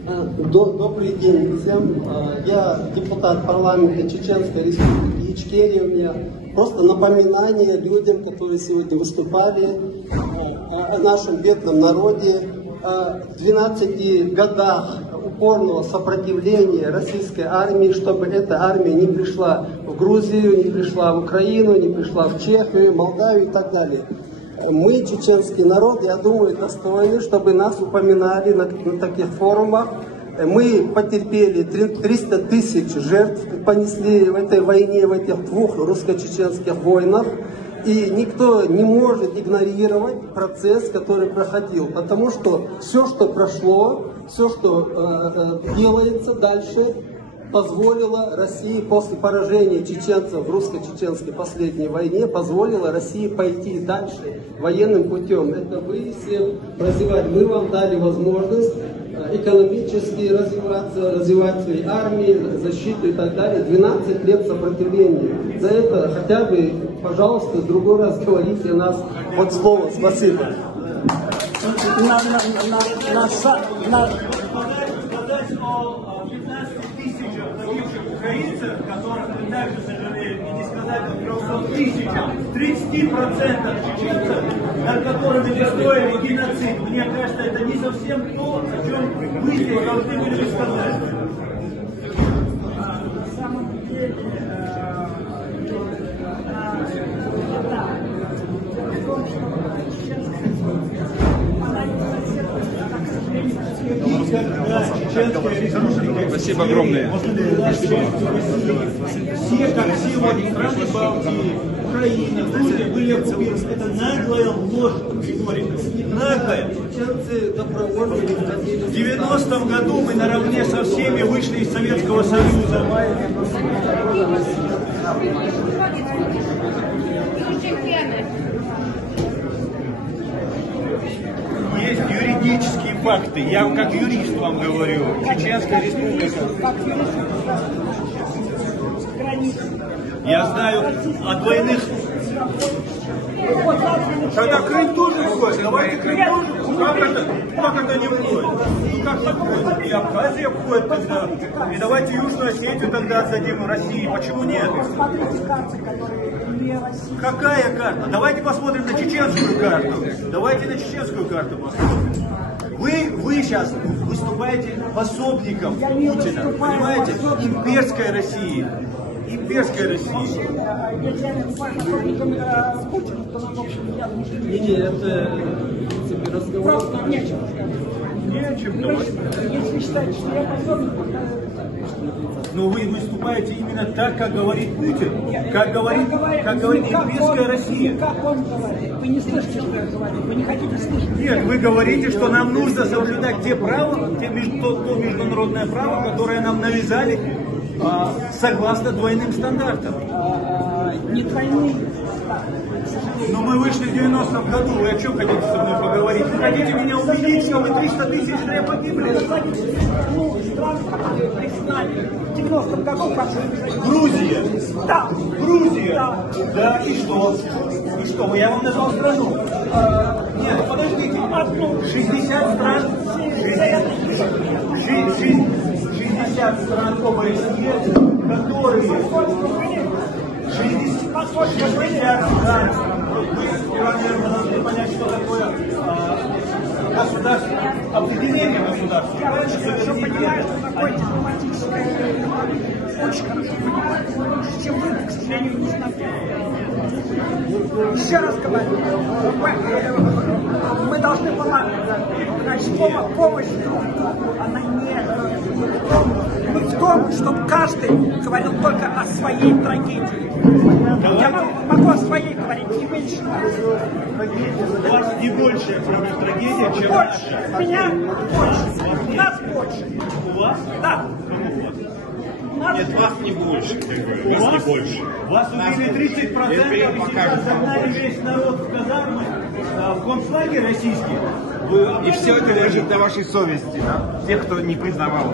Добрый день всем. Я депутат парламента Чеченской Республики Ичкерия. У меня просто напоминание людям, которые сегодня выступали, о нашем бедном народе, о 12 годах упорного сопротивления российской армии, чтобы эта армия не пришла в Грузию, не пришла в Украину, не пришла в Чехию, Молдавию и так далее. Мы, чеченский народ, я думаю, достойны, чтобы нас упоминали на таких форумах. Мы потерпели 300 тысяч жертв, понесли в этой войне, в этих двух русско-чеченских войнах. И никто не может игнорировать процесс, который проходил. Потому что все, что прошло, все, что делается дальше, позволило России после поражения чеченцев в русско-чеченской последней войне, позволило России пойти дальше военным путем. Это вы все развивали, мы вам дали возможность экономически развиваться, развивать свои армии, защиту и так далее. 12 лет сопротивления. За это хотя бы, пожалуйста, в другой раз говорите нас вот слово «спасибо». Украинцев, которых мы также сожалеем, и не сказать о 300 тысячах, 30% чеченцев, над которыми мы строили геноцид. Мне кажется, это не совсем то, о чем вы здесь должны были сказать. На самом деле, Спасибо огромное. Все, как сегодня, страны Балтии, Украина, Грузия были оккупированы. Это наглая ложь, наглая. В 90-м году мы наравне со всеми вышли из Советского Союза. Есть юридические факты. Я как юрист вам говорю. Чеченская республика. Я знаю о двойных. Тогда Крым тоже входит. Давайте Крым тоже. Как это не входит? Ну как не входит? И Абхазия входит тогда. И давайте Южную Осетию тогда отдадим России. Почему нет? Какая карта? Давайте посмотрим на чеченскую карту. Давайте на чеченскую карту посмотрим. Вы сейчас выступаете пособником Путина, понимаете? Имперской России. Имперской России. Не, это разговор. Просто нечем сказать. Если считаете, что я пособник, но вы выступаете именно так, как говорит Путин, как говорит имперская Россия. Как он говорит? Вы не слышите, что я говорю? Вы не хотите слышать? Нет, вы говорите, что нам нужно соблюдать то международное право, которое нам навязали согласно двойным стандартам. Не двойные. Но мы вышли в 90-м году. Вы о чем хотите со мной поговорить? Вы хотите меня убедить, что мы 300 тысяч зря погибли? Страны, которые признали в 90-м году Грузия. Да. Грузия. Да. Да, и что? И что? Я вам назвал страну. Нет, подождите. 60 стран. 60 стран ОБСЕ, которые 60 стран. Вы, наверное, должны понять, что такое государство, определение государства. Я очень хорошо понимаю, что такое дипломатическое. Очень хорошо понимаю, чем вы, к сожалению, не знаете. Еще раз говорю, мы должны значит, помощь друг другу, она не в том, чтобы каждый говорил только о своей трагедии. Я могу о своей говорить, не меньше вас. У вас не больше трагедия, чем больше. У меня больше. У нас больше. У вас? Да. Нет, вас не больше, вас не больше. Вас убили 30%, и сейчас загнали весь народ в казармы, в концлагерь российский. И все это лежит на вашей совести, да? Тех, кто не признавал.